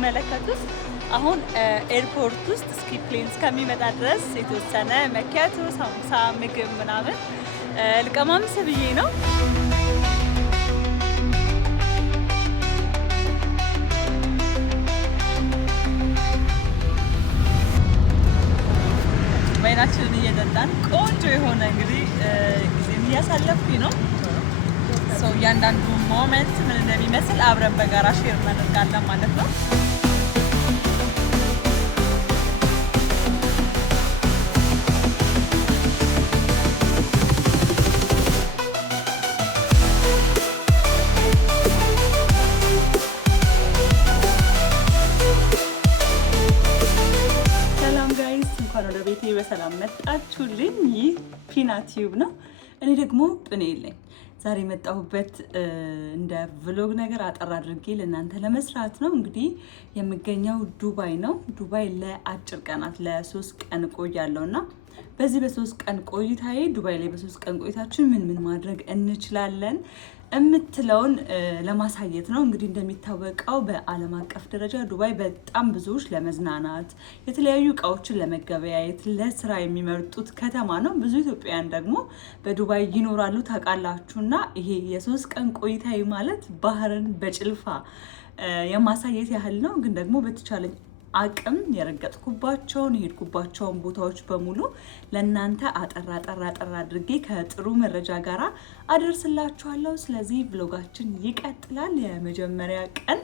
እንደምትመለከቱት አሁን ኤርፖርት ውስጥ እስኪ ፕሌን እስከሚመጣ ድረስ የተወሰነ መኪያቶ፣ ሳምቡሳ፣ ምግብ ምናምን ልቀማምስ ብዬ ነው። ወይናችንን እየጠጣን ቆንጆ የሆነ እንግዲህ ጊዜን እያሳለፍኩኝ ነው። እያንዳንዱ ሞመንት ምን እንደሚመስል አብረን በጋራ ሼር እናደርጋለን ማለት ነው። ሰላም ጋይስ፣ እንኳን ወደ ቤቴ በሰላም መጣችሁልኝ። ይህ ፒና ቲዩብ ነው። እኔ ደግሞ ጵኔ የለኝ። ዛሬ የመጣሁበት እንደ ቭሎግ ነገር አጠር አድርጌ ለእናንተ ለመስራት ነው። እንግዲህ የምገኘው ዱባይ ነው። ዱባይ ለአጭር ቀናት ለ3 ቀን ቆያለሁ እና በዚህ በ3 ቀን ቆይታዬ ዱባይ ላይ በ3 ቀን ቆይታችን ምን ምን ማድረግ እንችላለን የምትለውን ለማሳየት ነው። እንግዲህ እንደሚታወቀው በዓለም አቀፍ ደረጃ ዱባይ በጣም ብዙዎች ለመዝናናት የተለያዩ እቃዎችን ለመገበያየት ለስራ የሚመርጡት ከተማ ነው። ብዙ ኢትዮጵያውያን ደግሞ በዱባይ ይኖራሉ ታውቃላችሁና ይሄ የ3 ቀን ቆይታዬ ማለት ባህርን በጭልፋ የማሳየት ያህል ነው። ግን ደግሞ በተቻለኝ አቅም የረገጥኩባቸውን የሄድኩባቸውን ቦታዎች በሙሉ ለእናንተ አጠር አድርጌ ከጥሩ መረጃ ጋር አደርስላችኋለሁ። ስለዚህ ብሎጋችን ይቀጥላል። የመጀመሪያ ቀን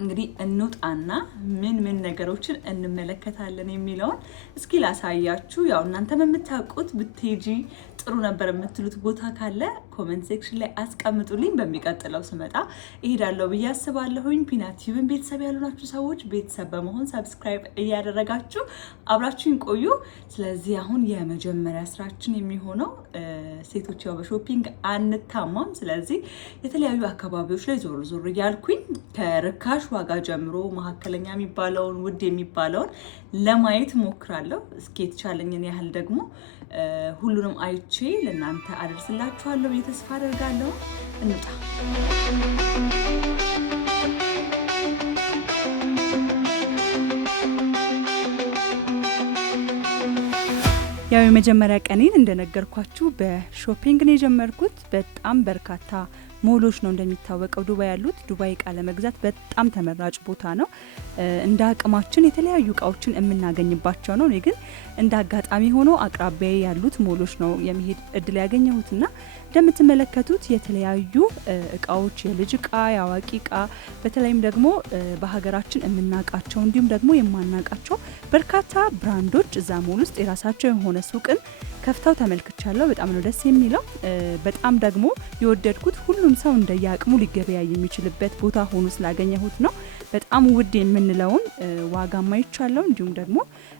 እንግዲህ እንውጣና ምን ነገሮችን እንመለከታለን የሚለውን እስኪ ላሳያችሁ። ያው እናንተም የምታውቁት ብትሄጂ ጥሩ ነበር የምትሉት ቦታ ካለ ኮሜንት ሴክሽን ላይ አስቀምጡልኝ። በሚቀጥለው ስመጣ እሄዳለሁ ብዬ አስባለሁኝ። ፒና ቲዩብን ቤተሰብ ያሉናችሁ ሰዎች ቤተሰብ በመሆን ሰብስክራይብ እያደረጋችሁ አብራችሁን ቆዩ። ስለዚህ አሁን የመጀመሪያ ስራችን የሚሆነው ሴቶች ያው በሾፒንግ አንታማም። ስለዚህ የተለያዩ አካባቢዎች ላይ ዞር እያልኩኝ ከርካሽ ዋጋ ጀምሮ መካከለኛ የሚባለውን ውድ የሚባለውን ለማየት ሞክራለሁ። እስኪ የተቻለኝን ያህል ደግሞ ሁሉንም አይቼ ለእናንተ አደርስላችኋለሁ ብዬ ተስፋ አደርጋለሁ። እንውጣ። ያው የመጀመሪያ ቀኔን እንደነገርኳችሁ በሾፒንግ ነው የጀመርኩት። በጣም በርካታ ሞሎች ነው እንደሚታወቀው ዱባይ ያሉት። ዱባይ እቃ ለመግዛት በጣም ተመራጭ ቦታ ነው። እንደ አቅማችን የተለያዩ እቃዎችን የምናገኝባቸው ነው። እኔ ግን እንደ አጋጣሚ ሆኖ አቅራቢያዬ ያሉት ሞሎች ነው የመሄድ እድል ያገኘሁትና እንደምትመለከቱት የተለያዩ እቃዎች፣ የልጅ እቃ፣ የአዋቂ እቃ፣ በተለይም ደግሞ በሀገራችን የምናውቃቸው እንዲሁም ደግሞ የማናውቃቸው በርካታ ብራንዶች እዛ ሞል ውስጥ የራሳቸው የሆነ ሱቅን ከፍተው ተመልክቻለሁ። በጣም ነው ደስ የሚለው። በጣም ደግሞ የወደድኩት ሁሉም ሰው እንደየአቅሙ ሊገበያ የሚችልበት ቦታ ሆኖ ስላገኘሁት ነው። በጣም ውድ የምንለውን ዋጋ ማይቻለው፣ እንዲሁም ደግሞ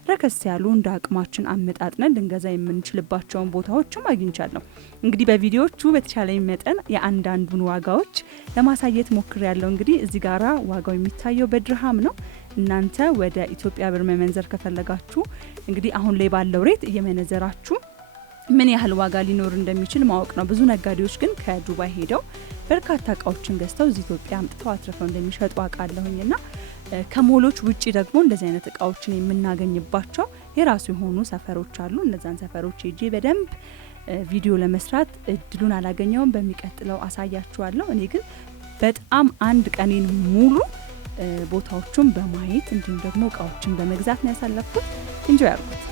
ረከስ ያሉ እንደ አቅማችን አመጣጥነን ልንገዛ የምንችልባቸውን ቦታዎችም አግኝቻለሁ። እንግዲህ በቪዲዮቹ በተቻለኝ መጠን የአንዳንዱን ዋጋዎች ለማሳየት ሞክሬያለሁ። እንግዲህ እዚህ ጋራ ዋጋው የሚታየው በድርሃም ነው። እናንተ ወደ ኢትዮጵያ ብር መመንዘር ከፈለጋችሁ እንግዲህ አሁን ላይ ባለው ሬት እየመነዘራችሁ ምን ያህል ዋጋ ሊኖር እንደሚችል ማወቅ ነው። ብዙ ነጋዴዎች ግን ከዱባይ ሄደው በርካታ እቃዎችን ገዝተው እዚህ ኢትዮጵያ አምጥተው አትርፈው እንደሚሸጡ አውቃለሁኝና ከሞሎች ውጪ ደግሞ እንደዚህ አይነት እቃዎችን የምናገኝባቸው የራሱ የሆኑ ሰፈሮች አሉ። እነዛን ሰፈሮች ሄጄ በደንብ ቪዲዮ ለመስራት እድሉን አላገኘውም። በሚቀጥለው አሳያችኋለሁ። እኔ ግን በጣም አንድ ቀኔን ሙሉ ቦታዎቹን በማየት እንዲሁም ደግሞ እቃዎችን በመግዛት ነው ያሳለፍኩት። እንጆይ አድርጉት።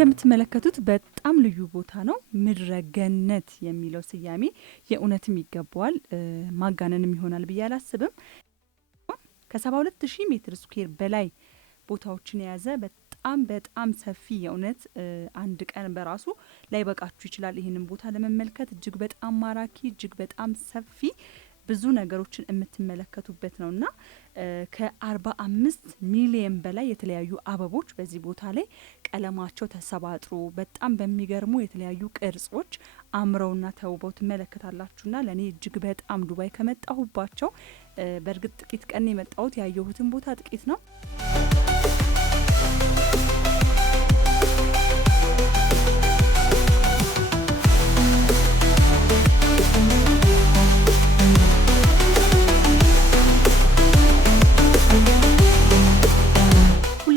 እንደምትመለከቱት በጣም ልዩ ቦታ ነው። ምድረ ገነት የሚለው ስያሜ የእውነትም ይገባዋል፣ ማጋነንም ይሆናል ብዬ አላስብም። ከ72000 ሜትር ስኩዌር በላይ ቦታዎችን የያዘ በጣም ሰፊ የእውነት አንድ ቀን በራሱ ላይ በቃችሁ ይችላል ይህንን ቦታ ለመመልከት። እጅግ በጣም ማራኪ፣ እጅግ በጣም ሰፊ ብዙ ነገሮችን የምትመለከቱበት ነውና ከ45 ሚሊዮን በላይ የተለያዩ አበቦች በዚህ ቦታ ላይ ቀለማቸው ተሰባጥሮ በጣም በሚገርሙ የተለያዩ ቅርጾች አምረውና ተውበው ትመለከታላችሁና ለኔ እጅግ በጣም ዱባይ ከመጣሁባቸው በእርግጥ ጥቂት ቀን የመጣሁት ያየሁትን ቦታ ጥቂት ነው።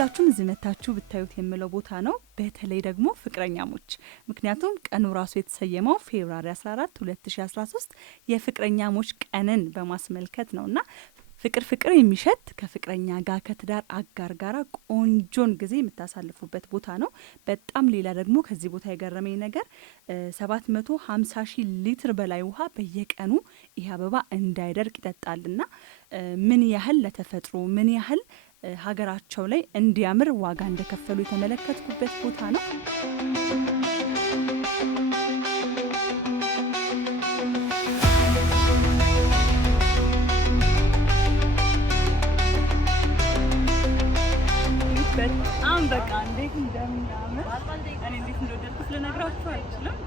ሁላችሁም እዚህ መታችሁ ብታዩት የምለው ቦታ ነው። በተለይ ደግሞ ፍቅረኛሞች፣ ምክንያቱም ቀኑ ራሱ የተሰየመው ፌብሩዋሪ 14 2013 የፍቅረኛሞች ቀንን በማስመልከት ነውና ፍቅር የሚሸት ከፍቅረኛ ጋር ከትዳር አጋር ጋር ቆንጆን ጊዜ የምታሳልፉበት ቦታ ነው። በጣም ሌላ ደግሞ ከዚህ ቦታ የገረመኝ ነገር 750,000 ሊትር በላይ ውሃ በየቀኑ ይህ አበባ እንዳይደርቅ ይጠጣልና ምን ያህል ለተፈጥሮ ምን ያህል ሀገራቸው ላይ እንዲያምር ዋጋ እንደከፈሉ የተመለከትኩበት ቦታ ነው። በጣም በቃ እንዴት እንደሚያምር እኔ እንዴት እንደወደድኩት ልነግራችሁ አልችልም።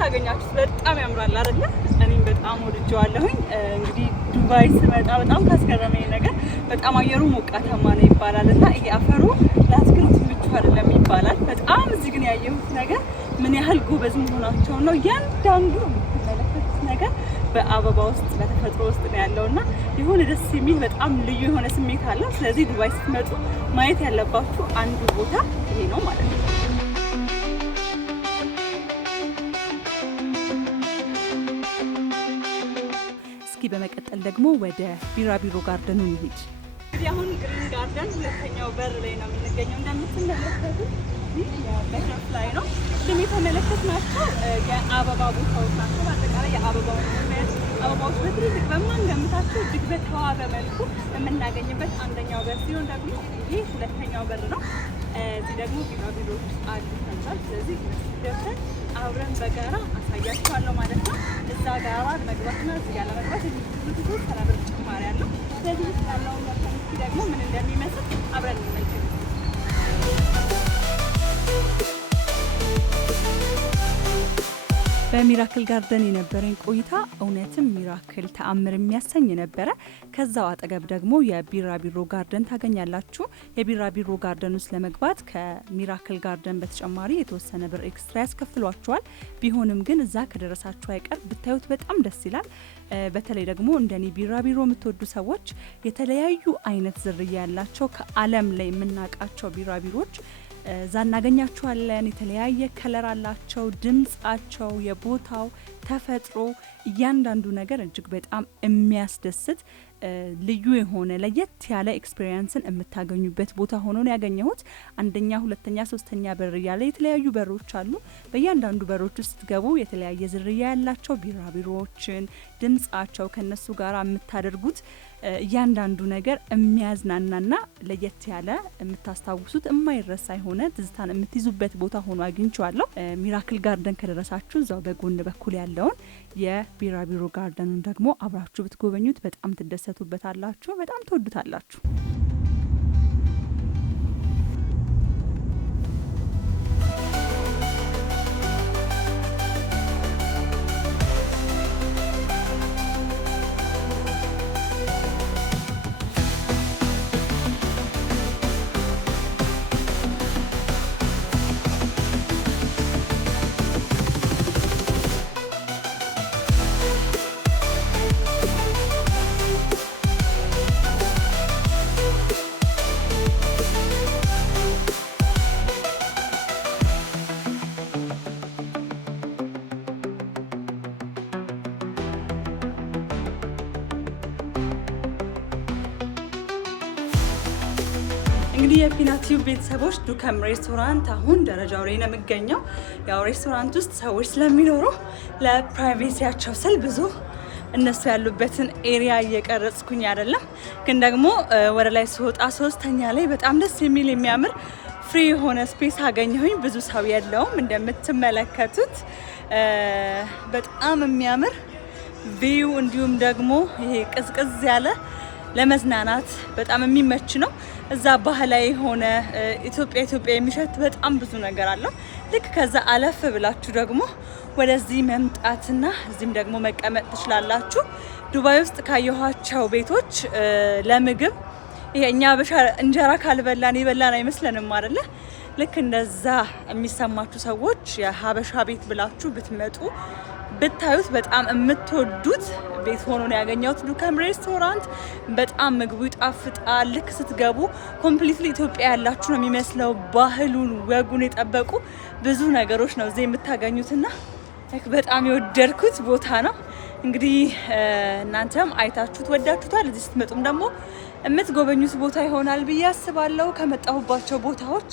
ታገኛችሁ በጣም ያምራል አይደል? እኔም በጣም ወድጄዋለሁኝ። እንግዲህ ዱባይ ስመጣ በጣም ካስገረመኝ ነገር በጣም አየሩ ሞቃታማ ነው ይባላልና አፈሩ ለአትክልት ምቹ አይደለም ይባላል። በጣም እዚህ ግን ያየሁት ነገር ምን ያህል ጎበዝ መሆናቸው ነው። እያንዳንዱ የምትመለከቱት ነገር በአበባ ውስጥ በተፈጥሮ ውስጥ ነው ያለውና የሆነ ደስ የሚል በጣም ልዩ የሆነ ስሜት አለው። ስለዚህ ዱባይ ስትመጡ ማየት ያለባችሁ አንዱ ቦታ ይሄ ነው ማለት ነው። በመቀጠል ደግሞ ወደ ቢራቢሮ ጋርደኑ እንሂድ። እንግዲህ አሁን ግሪን ጋርደን ሁለተኛው በር ላይ ነው የምንገኘው። እንደምትመለከቱት በሸፍ ላይ ነው የተመለከትናቸው የአበባ ቦታዎች ናቸው። በአጠቃላይ አበባዎች በትልልቅ በማንገምታቸው እጅግ በተዋበ መልኩ የምናገኝበት አንደኛው በር ሲሆን ደግሞ ይህ ሁለተኛው በር ነው። እዚህ ደግሞ ቢራቢሮዎች አሉ ተንሳል። ስለዚህ ገብተን አብረን በጋራ አሳያችኋለሁ ማለት ነው። እዛ ጋራ ለመግባትና እዚህ ጋር ለመግባት ብዙ ሰላም ጭማሪ ያለው። ስለዚህ ውስጥ ያለውን መርከኖች ደግሞ ምን እንደሚመስል አብረን እንመልከት። በሚራክል ጋርደን የነበረኝ ቆይታ እውነትም ሚራክል ተአምር የሚያሰኝ ነበረ። ከዛው አጠገብ ደግሞ የቢራቢሮ ጋርደን ታገኛላችሁ። የቢራቢሮ ጋርደን ውስጥ ለመግባት ከሚራክል ጋርደን በተጨማሪ የተወሰነ ብር ኤክስትራ ያስከፍሏችኋል። ቢሆንም ግን እዛ ከደረሳችሁ አይቀር ብታዩት በጣም ደስ ይላል። በተለይ ደግሞ እንደኔ ቢራቢሮ የምትወዱ ሰዎች የተለያዩ አይነት ዝርያ ያላቸው ከዓለም ላይ የምናውቃቸው ቢራቢሮች እዛ እናገኛቸዋለን። የተለያየ ከለር አላቸው። ድምጻቸው፣ የቦታው ተፈጥሮ፣ እያንዳንዱ ነገር እጅግ በጣም የሚያስደስት ልዩ የሆነ ለየት ያለ ኤክስፒሪየንስን የምታገኙበት ቦታ ሆኖ ነው ያገኘሁት። አንደኛ፣ ሁለተኛ፣ ሶስተኛ በር ያለ የተለያዩ በሮች አሉ። በእያንዳንዱ በሮች ውስጥ ስትገቡ የተለያየ ዝርያ ያላቸው ቢራቢሮዎችን ድምጻቸው ከነሱ ጋር የምታደርጉት እያንዳንዱ ነገር የሚያዝናናና ለየት ያለ የምታስታውሱት የማይረሳ የሆነ ትዝታን የምትይዙበት ቦታ ሆኖ አግኝቼዋለሁ። ሚራክል ጋርደን ከደረሳችሁ እዛው በጎን በኩል ያለውን የቢራቢሮ ጋርደኑን ደግሞ አብራችሁ ብትጎበኙት በጣም ትደሰቱበታላችሁ፣ በጣም ትወዱታላችሁ። እንግዲህ የፒናቲው ቤተሰቦች ዱከም ሬስቶራንት አሁን ደረጃው ላይ ነው የሚገኘው። ያው ሬስቶራንት ውስጥ ሰዎች ስለሚኖሩ ለፕራይቬሲያቸው ስል ብዙ እነሱ ያሉበትን ኤሪያ እየቀረጽኩኝ አይደለም፣ ግን ደግሞ ወደ ላይ ስወጣ ሶስተኛ ላይ በጣም ደስ የሚል የሚያምር ፍሪ የሆነ ስፔስ አገኘሁኝ። ብዙ ሰው የለውም እንደምትመለከቱት በጣም የሚያምር ቪው፣ እንዲሁም ደግሞ ይሄ ቅዝቅዝ ያለ ለመዝናናት በጣም የሚመች ነው። እዛ ባህላዊ የሆነ ኢትዮጵያ የሚሸት በጣም ብዙ ነገር አለው። ልክ ከዛ አለፍ ብላችሁ ደግሞ ወደዚህ መምጣትና እዚህም ደግሞ መቀመጥ ትችላላችሁ። ዱባይ ውስጥ ካየኋቸው ቤቶች ለምግብ ይሄ እኛ በሻ እንጀራ ካልበላን የበላን አይመስለንም አይደለ? ልክ እንደዛ የሚሰማችሁ ሰዎች የሀበሻ ቤት ብላችሁ ብትመጡ ብታዩት በጣም የምትወዱት ቤት ሆኖ ነው ያገኘሁት። ዱከም ሬስቶራንት በጣም ምግቡ ይጣፍጣል። ልክ ስትገቡ ኮምፕሊትሊ ኢትዮጵያ ያላችሁ ነው የሚመስለው። ባህሉን ወጉን የጠበቁ ብዙ ነገሮች ነው እዚህ የምታገኙትና በጣም የወደድኩት ቦታ ነው። እንግዲህ እናንተም አይታችሁት ወዳችሁታል። እዚህ ስትመጡም ደግሞ የምትጎበኙት ቦታ ይሆናል ብዬ አስባለሁ። ከመጣሁባቸው ቦታዎች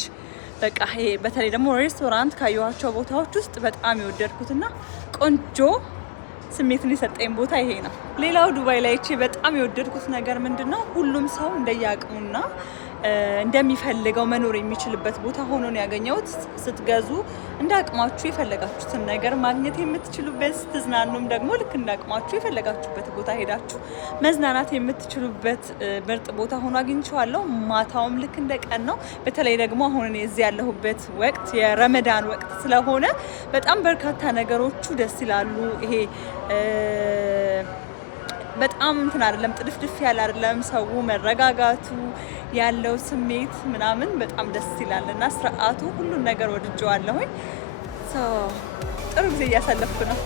በቃ ይሄ በተለይ ደግሞ ሬስቶራንት ካየኋቸው ቦታዎች ውስጥ በጣም የወደድኩትና ቆንጆ ስሜትን የሰጠኝ ቦታ ይሄ ነው። ሌላው ዱባይ ላይ በጣም የወደድኩት ነገር ምንድነው? ሁሉም ሰው እንደየአቅሙና እንደሚፈልገው መኖር የሚችልበት ቦታ ሆኖ ነው ያገኘሁት። ስትገዙ እንደ አቅማችሁ የፈለጋችሁትን ነገር ማግኘት የምትችሉበት፣ ስትዝናኑም ደግሞ ልክ እንደ አቅማችሁ የፈለጋችሁበት ቦታ ሄዳችሁ መዝናናት የምትችሉበት ምርጥ ቦታ ሆኖ አግኝቼዋለሁ። ማታውም ልክ እንደ ቀን ነው። በተለይ ደግሞ አሁን እኔ እዚህ ያለሁበት ወቅት የረመዳን ወቅት ስለሆነ በጣም በርካታ ነገሮቹ ደስ ይላሉ። ይሄ በጣም እንትን አይደለም፣ ጥድፍድፍ ያለ አይደለም። ሰው መረጋጋቱ ያለው ስሜት ምናምን በጣም ደስ ይላል እና ስርዓቱ፣ ሁሉን ነገር ወድጀዋለሁኝ። ጥሩ ጊዜ እያሳለፍኩ ነው።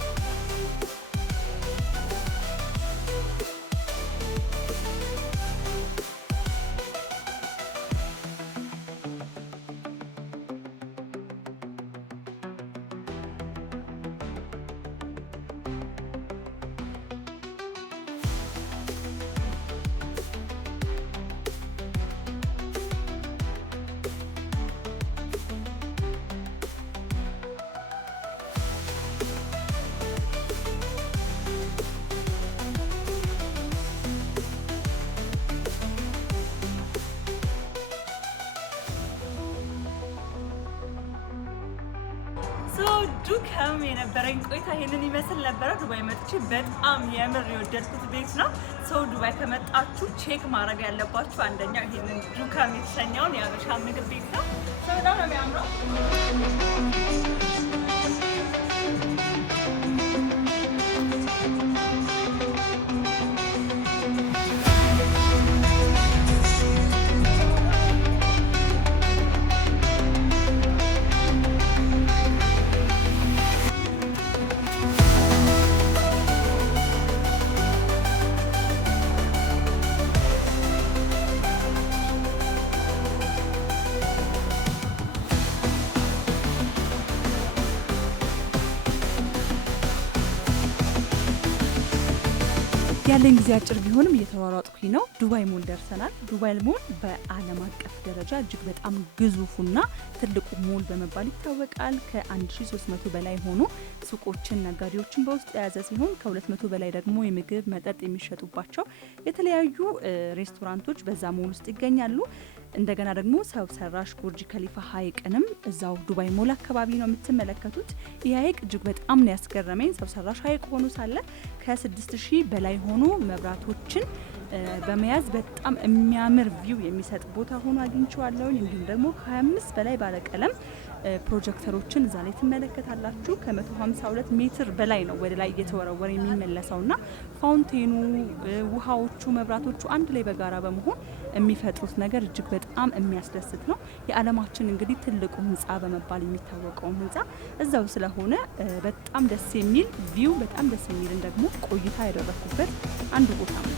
ዱከም የነበረኝ ቆይታ ይሄንን ይመስል ነበረ። ዱባይ መጥቼ በጣም የምር የወደድኩት ቤት ነው። ሰው ዱባይ ከመጣችሁ ቼክ ማድረግ ያለባችሁ አንደኛው ይሄንን ዱከም የተሰኘውን የሀበሻ ምግብ ቤት ነው። በጣም ነው የሚያምረው። ያለኝ ጊዜ አጭር ቢሆንም እየተሯሯጥኩኝ ነው። ዱባይ ሞል ደርሰናል። ዱባይ ሞል በዓለም አቀፍ ደረጃ እጅግ በጣም ግዙፉና ትልቁ ሞል በመባል ይታወቃል። ከ1300 በላይ ሆኑ ሱቆችን፣ ነጋዴዎችን በውስጥ የያዘ ሲሆን ከ200 በላይ ደግሞ የምግብ መጠጥ የሚሸጡባቸው የተለያዩ ሬስቶራንቶች በዛ ሞል ውስጥ ይገኛሉ። እንደገና ደግሞ ሰው ሰራሽ ቡርጅ ከሊፋ ሀይቅንም እዛው ዱባይ ሞል አካባቢ ነው የምትመለከቱት። ይህ ሀይቅ እጅግ በጣም ነው ያስገረመኝ። ሰው ሰራሽ ሀይቅ ሆኖ ሳለ ከ6000 በላይ ሆኑ መብራቶችን በመያዝ በጣም የሚያምር ቪው የሚሰጥ ቦታ ሆኖ አግኝቼዋለሁ። እንዲሁም ደግሞ ከ25 በላይ ባለቀለም ፕሮጀክተሮችን እዛ ላይ ትመለከታላችሁ። ከ152 ሜትር በላይ ነው ወደ ላይ እየተወረወረ የሚመለሰውና ፋውንቴኑ፣ ውሃዎቹ፣ መብራቶቹ አንድ ላይ በጋራ በመሆን የሚፈጥሩት ነገር እጅግ በጣም የሚያስደስት ነው። የዓለማችን እንግዲህ ትልቁ ህንፃ በመባል የሚታወቀው ህንፃ እዛው ስለሆነ በጣም ደስ የሚል ቪው፣ በጣም ደስ የሚልን ደግሞ ቆይታ ያደረኩበት አንዱ ቦታ ነው።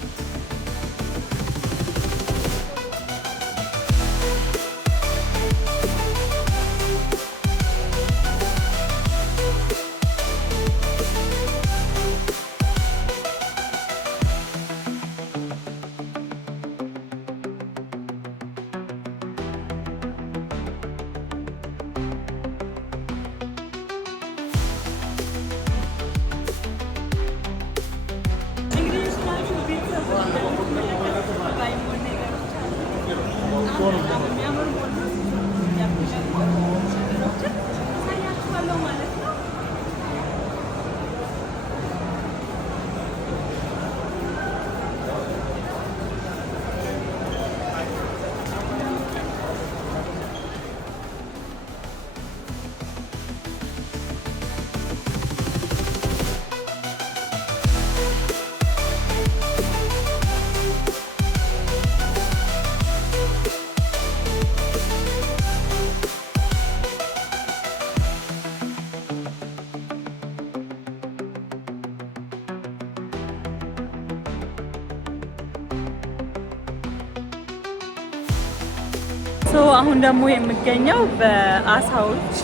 አሁን ደግሞ የምገኘው በአሳዎች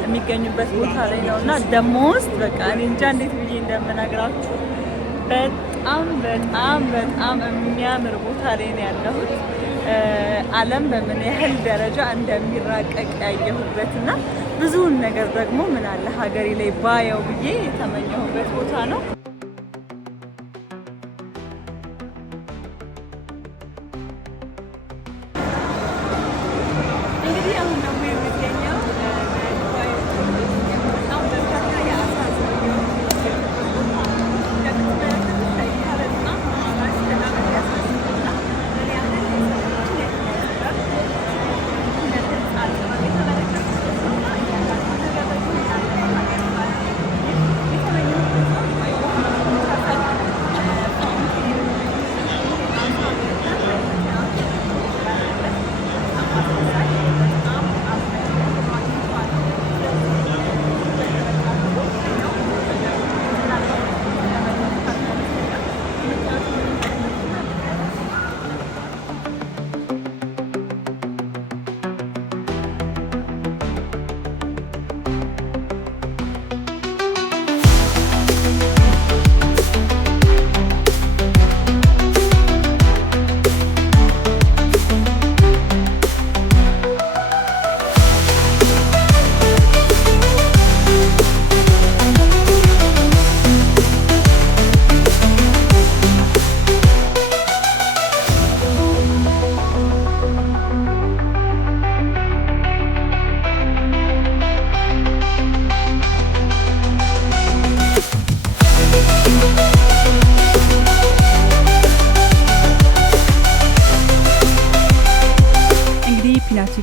የሚገኙበት ቦታ ላይ ነው እና ደግሞ ውስጥ በቃ እኔ እንጃ እንዴት ብዬ እንደምነግራችሁ በጣም በጣም በጣም የሚያምር ቦታ ላይ ነው ያለሁት። ዓለም በምን ያህል ደረጃ እንደሚራቀቅ ያየሁበት እና ብዙውን ነገር ደግሞ ምን አለ ሀገሬ ላይ ባየው ብዬ የተመኘሁበት ቦታ ነው።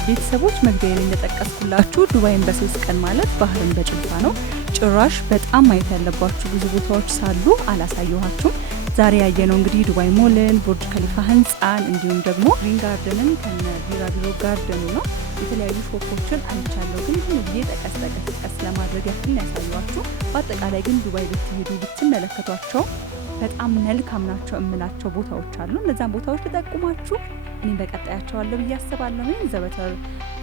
ቤተሰቦች መግቢያ ላይ እንደጠቀስኩላችሁ ዱባይን በ3 ቀን ማለት ባህርን በጭልፋ ነው። ጭራሽ በጣም ማየት ያለባችሁ ብዙ ቦታዎች ሳሉ አላሳየኋችሁም። ዛሬ ያየነው እንግዲህ ዱባይ ሞልን፣ ቡርጅ ከሊፋ ህንፃን እንዲሁም ደግሞ ግሪን ጋርደንን ከነ ቢራቢሮ ጋርደኑ ነው። የተለያዩ ሾፖችን አይቻለሁ፣ ግን ዝም ብዬ ጠቀስ ለማድረግ ያክል ያሳየኋችሁ። በአጠቃላይ ግን ዱባይ ብትሄዱ ብትመለከቷቸው በጣም መልካም ናቸው እምላቸው ቦታዎች አሉ። እነዛን ቦታዎች ተጠቁማችሁ እኔ በቀጣያቸዋለሁ ብዬ አስባለሁ። ዘበተር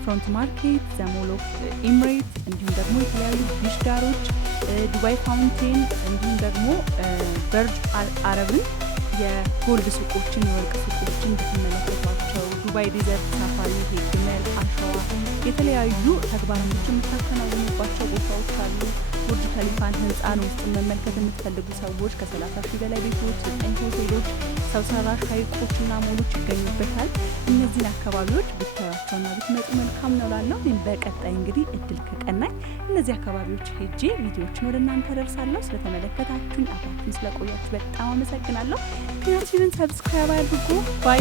ፍሮንት ማርኬት፣ ዘሞል ኦፍ ኤምሬት እንዲሁም ደግሞ የተለያዩ ቢሽ ዳሮች፣ ዱባይ ፋውንቴን እንዲሁም ደግሞ በርጅ አረብን የጎልድ ሱቆችን የወርቅ ሱቆችን ብትመለከቷቸው፣ ዱባይ ዲዘርት ሳፋሪ፣ ግመል፣ አሸዋ የተለያዩ ተግባራቶችን የምታከናውኑባቸው ቦታዎች አሉ። ቡርጅ ከሊፋን ህንፃን ውስጥ መመልከት የምትፈልጉ ሰዎች ከ30,000 በላይ ቤቶች፣ 9 ሆቴሎች፣ ሰው ሰራሽ ሀይቆችና ሞሎች ይገኙበታል። እነዚህን አካባቢዎች ብታያቸውና ብትመጡ መልካም ነው ላለው። እኔም በቀጣይ እንግዲህ እድል ከቀናኝ እነዚህ አካባቢዎች ሄጄ ቪዲዮዎችን ወደ እናንተ ደርሳለሁ። ስለተመለከታችሁኝ አብራችሁን ስለቆያችሁ በጣም አመሰግናለሁ። ፒናቲቭን ሰብስክራይብ አድርጉ። ባይ